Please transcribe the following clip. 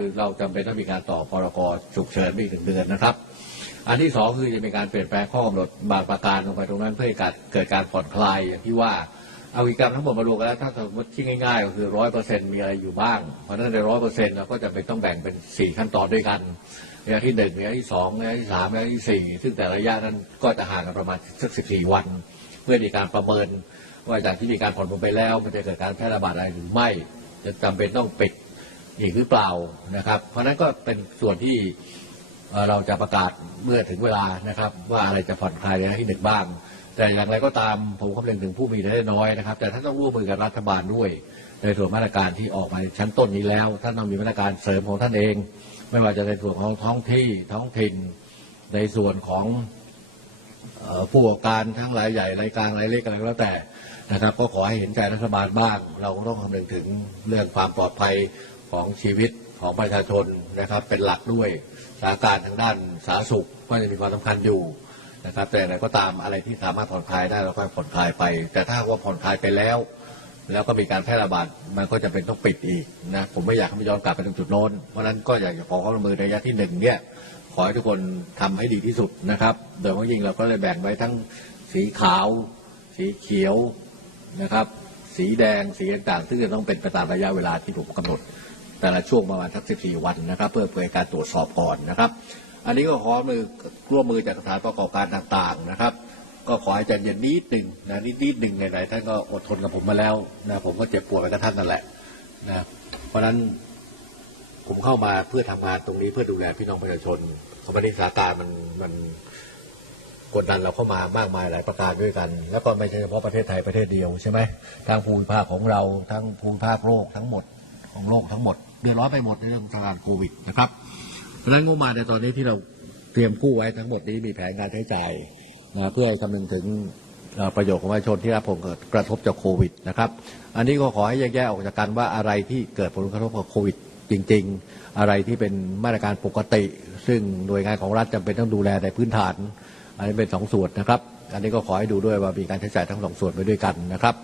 คือเราจำเป็นต้องมีการต่อพรกฉุกเฉินไปอีกหนึ่งเดือนนะครับ อันที่สองคือจะมีการเปลี่ยนแปลงข้อกำหนดบางประการลงไปตรงนั้นเพื่อให้เกิดเกิดการผ่อนคลายอย่างที่ว่าเอากิจกรรมทั้งหมดมารวมกันแล้วถ้าสมมติที่ง่ายๆก็คือร้อยเปอร์เซ็นต์มีอะไรอยู่บ้าง เพราะฉะนั้นในร้อยเปอร์เซ็นต์เราก็จะเป็นต้องแบ่งเป็นสี่ขั้นตอนด้วยกันระยะที่หนึ่งระยะที่สองระยะที่สามระยะที่สี่ซึ่งแต่ละระยะนั้นก็จะห่างกันประมาณสักสิบสี่วัน เพื่อมีการประเมิน ว่าจากที่มีการผ่อนปลนไปแล้ว มันจะเกิดการแพร่ระบาดอะไรหรือไม่ จะจำเป็นต้องปิด อีกหรือเปล่านะครับ เพราะนั้นก็เป็นส่วนที่เราจะประกาศเมื่อถึงเวลานะครับ ว่าอะไรจะผ่อนคลายในระยะที่หนึ่งบ้าง แต่อย่างไรก็ตามผมคำนึงถึงผู้มีรายได้น้อยนะครับ แต่ท่านต้องร่วมมือกับรัฐบาลด้วย ในส่วนมาตรการที่ออกมาชั้นต้นนี้แล้ว ท่านต้องมีมาตรการเสริมของท่านเอง ไม่ว่าจะในส่วนของท้องที่ท้องถิ่นในส่วนของผู้ประกอบการทั้งรายใหญ่รายกลางรายเล็กอะไรก็แล้วแต่นะครับ ก็ขอให้เห็นใจรัฐบาลบ้าง เราก็ต้องคำนึงถึงเรื่องความปลอดภัย ของชีวิตของประชาชนนะครับ เป็นหลักด้วยสถานการณ์ทางด้านสาธารณสุขก็จะมีความสำคัญอยู่นะครับ แต่อะไรก็ตามอะไรที่สามารถผ่อนคลายได้เราก็ผ่อนคลายไป แต่ถ้าว่าผ่อนคลายไปแล้ว แล้วก็มีการแพร่ระบาดมันก็จะเป็นต้องปิดอีกนะผมไม่อยากให้มันย้อนกลับไปตรงจุดโน้นเพราะฉะนั้นก็อยากจะขอความร่วมมือระยะที่หนึ่งเนี่ยขอให้ทุกคนทำให้ดีที่สุดนะครับ โดยเฉพาะยิ่งเราก็เลยแบ่งไว้ทั้งสีขาว สีเขียวนะครับ สีแดงสีต่างๆซึ่งจะต้องเป็นไปตามระยะเวลาที่ถูกกำหนด แต่ละช่วงประมาณสัก14วันนะครับ เพื่อเพื่อการตรวจสอบก่อนนะครับ อันนี้ก็ขอมือร่วมมือจากสถานประกอบการต่างๆนะครับ ก็ขอให้ใจเย็นนิดหนึ่งนะนิดนิดหนึ่งไหนๆท่านก็อดทนกับผมมาแล้วนะผมก็เจ็บปวดไปกับท่านนั่นแหละนะเพราะฉะนั้นผมเข้ามาเพื่อทำงานตรงนี้เพื่อดูแลพี่น้องประชาชนคอมพานีสถานการณ์มันมันกดดันเราเข้ามามากมายหลายประการด้วยกัน แล้วก็ไม่ใช่เฉพาะประเทศไทยประเทศเดียวใช่ไหมทางภูมิภาคของเราทั้งภูมิภาคโลกทั้งหมด ของโลกทั้งหมด เดือดร้อนไปหมดในเรื่องสถานการโควิดนะครับเพราะฉะนั้นงบประมาณในตอนนี้ที่เราเตรียมกู้ไว้ทั้งหมดนี้มีแผนการใช้จ่ายนะเพื่อให้คำนึงถึงประโยชน์ของประชาชนที่รับผลกระทบจากโควิดนะครับ อันนี้ก็ขอให้แยกแยะออกจากกันว่าอะไรที่เกิดผลกระทบกับโควิดจริง ๆ อะไรที่เป็นมาตรการปกติ ซึ่งหน่วยงานของรัฐจำเป็นต้องดูแลในพื้นฐาน อันนี้เป็นสองส่วนนะครับ อันนี้ก็ขอให้ดูด้วยว่ามีการใช้จ่ายทั้งสองส่วนไปด้วยกันนะครับ